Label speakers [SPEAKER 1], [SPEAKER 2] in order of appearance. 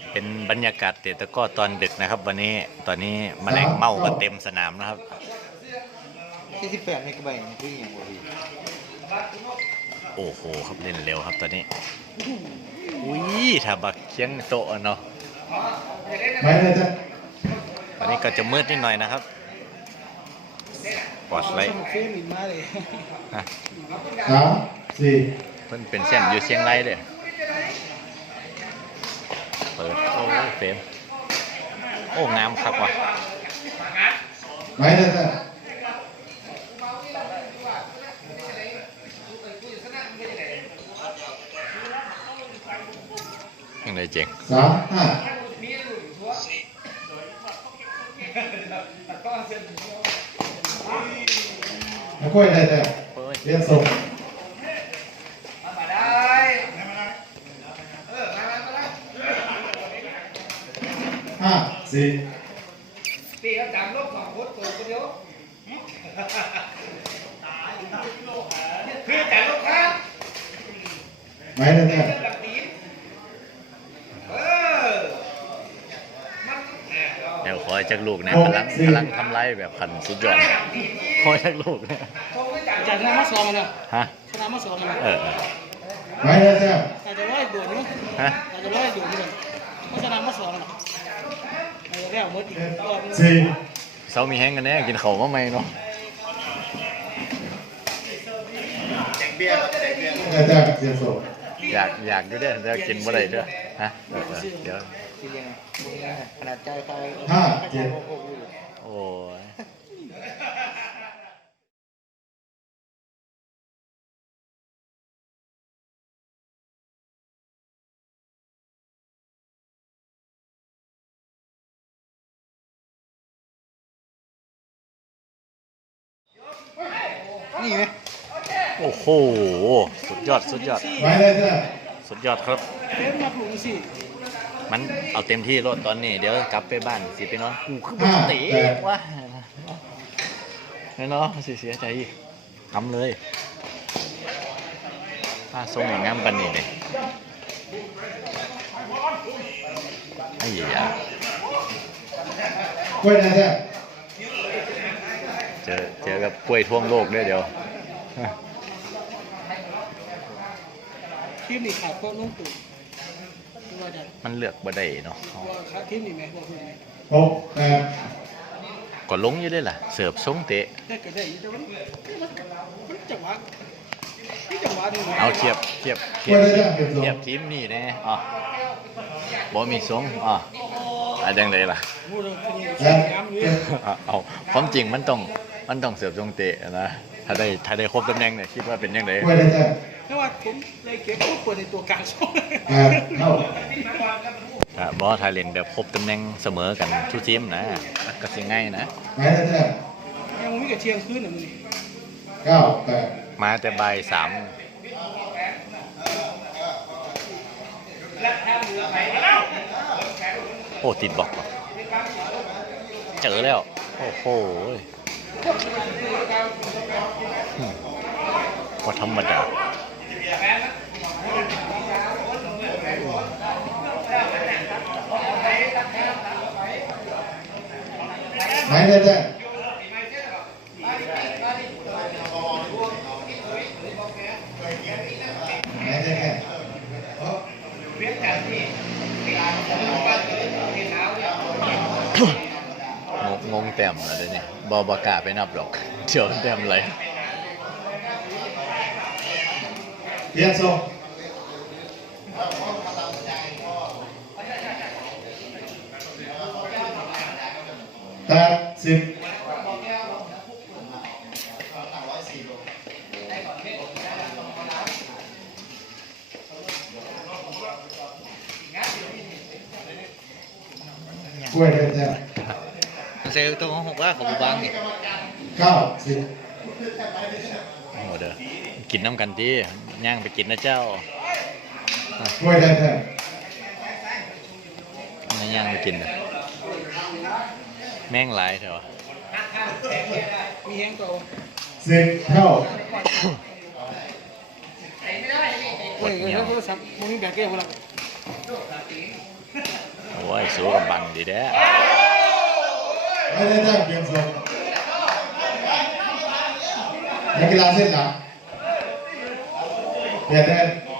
[SPEAKER 1] เป็นบรรยากาศเตะตะกร้อตอนดึกนะครับวันนี้ตอนนี้แมลงเม่าก็เต็มสนามนะครับ
[SPEAKER 2] ที่18ในกระบะนี่คืออย่างบ่ดี
[SPEAKER 1] โอ้โหครับเล่นเร็วครับตอนนี้อุ้ยถ้าบักเคียงโตะเนาะ
[SPEAKER 3] ไม่เลยจ้ะ
[SPEAKER 1] วันนี้ก็จะมืดนิดหน่อยนะครับปอดไลท์
[SPEAKER 3] 3 4
[SPEAKER 1] เพิ่นเป็นเส้นอยู่เชียงรายเลยเปิดโอ้เฟรมโอ้งามครับว่ะ
[SPEAKER 3] ไม่เลยจ้ะ
[SPEAKER 1] ยังไงเจ๋ง
[SPEAKER 3] 3 5แล้วก็ได้แต่เรียนส่ง5 4
[SPEAKER 4] ตีเขาจำลูก2คนตัวคนเดียวคือแต่ลูกค้า
[SPEAKER 3] ไม่เลยจ้ะ
[SPEAKER 1] เดี๋ยวขอจักลูกนะพลังทำไรแบบขันสุดยอดขอจักลูกนะ
[SPEAKER 4] จากน้ำมาสองมันเนาะ
[SPEAKER 1] ฮะ
[SPEAKER 4] น้ำมาสองมัน
[SPEAKER 3] ไม่เลยจ้ะ
[SPEAKER 4] อาจจะร้อยด่วนมั้ง
[SPEAKER 1] ฮะ
[SPEAKER 4] อาจจะร้อยด่วนมั้งเพราะฉะนั้นมาสองมันอาจจะได้เอาหมดอีกรอบนึง
[SPEAKER 1] เสามีแห้งกันแน่กินเขาว่าไม่เนาะ
[SPEAKER 3] ได้จ้ะเรียนส่ง
[SPEAKER 1] อยากด้วยเดี๋ยวกินบ่ได้ด้วยฮะเดี๋ยว
[SPEAKER 2] ขนาดใจใคร
[SPEAKER 3] 5 7
[SPEAKER 1] โอ้ย
[SPEAKER 2] นี่ไหม
[SPEAKER 1] โอ้โหสุดยอดสุดยอด
[SPEAKER 3] ไม่เลยจ้ะ
[SPEAKER 1] สุดยอดครับมันเอาเต็มที่รถตอนนี้เดี๋ยวกลับไปบ้านสิไปนอนกูคือบ่เตะวะเนาะเสียใจทำเลยป้าทรงอย่างงามปันนี่เลยไอ้ยา
[SPEAKER 3] ก็ได้จ้ะ
[SPEAKER 1] เจอกับกล้วยท่วมโลกด้วยเดี๋ยว
[SPEAKER 4] ทีมนี่ขาดโค้ชนุ่งตู่
[SPEAKER 1] มันเลือกบ่ได้เนาะ
[SPEAKER 4] ทีมนี่ไหมบอกเลย
[SPEAKER 3] 6
[SPEAKER 1] ก็ลงอยู่ได้ล่ะเสิร์ฟทรงเตะ
[SPEAKER 4] ได้ก็ได้แต่มันจังหวะนี่จังหวะนึง
[SPEAKER 1] เอาเทียบทีมนี่แน่อ๋อบ่มีทรงอ๋อจังไดล่ะเอาความจริงมันต้องเสิร์ฟทรงเตะนะถ้าได้ครบตำแหน่งเนี่ยคิดว่าเป็นยังไง
[SPEAKER 4] เพราะว่าผมเลยเก็บผู้เปิดในตัวกลางช่อง
[SPEAKER 1] บอสไทยเล่นแบบครบตำแหน่งเสมอกันทุกทีมนะก็สิง่ายนะ
[SPEAKER 4] ยังไม่กับเชียงคืนหนึ่ง
[SPEAKER 3] 9 8
[SPEAKER 1] มาแต่บ่าย3โอ้ติดบอกเจอแล้วโอ้โหก็ธรรมดา
[SPEAKER 3] ไม่ได้จ้ะไม่ได้แค่
[SPEAKER 1] งงแต้มอะไรนี่บอบากาไปนับหรอกเดี๋ยวแต้มอะไร
[SPEAKER 3] เรียนส่ง80กล้วยได้จ้ะ
[SPEAKER 1] เซลตัวของ6ว่าของบางนี่
[SPEAKER 3] 9 10
[SPEAKER 1] โอ้เด้อกินน้ำกันดีย่างไปกินนะเจ้าก
[SPEAKER 3] ล้วยได้จ้ะ
[SPEAKER 1] ย่างไปกินนะแม่งหลายเถอะ
[SPEAKER 4] มีแห้งตัว
[SPEAKER 3] 10 เท่า
[SPEAKER 4] โอ้ยโทรศัพท์มึงแบบเกี่ยวกับ
[SPEAKER 1] อ้ยสู้กับบันดีแด้
[SPEAKER 3] ไม่ได้แต้มเปลี่ยนทรงนักกีฬาเส้นหลังเปลี่ยนแต้ม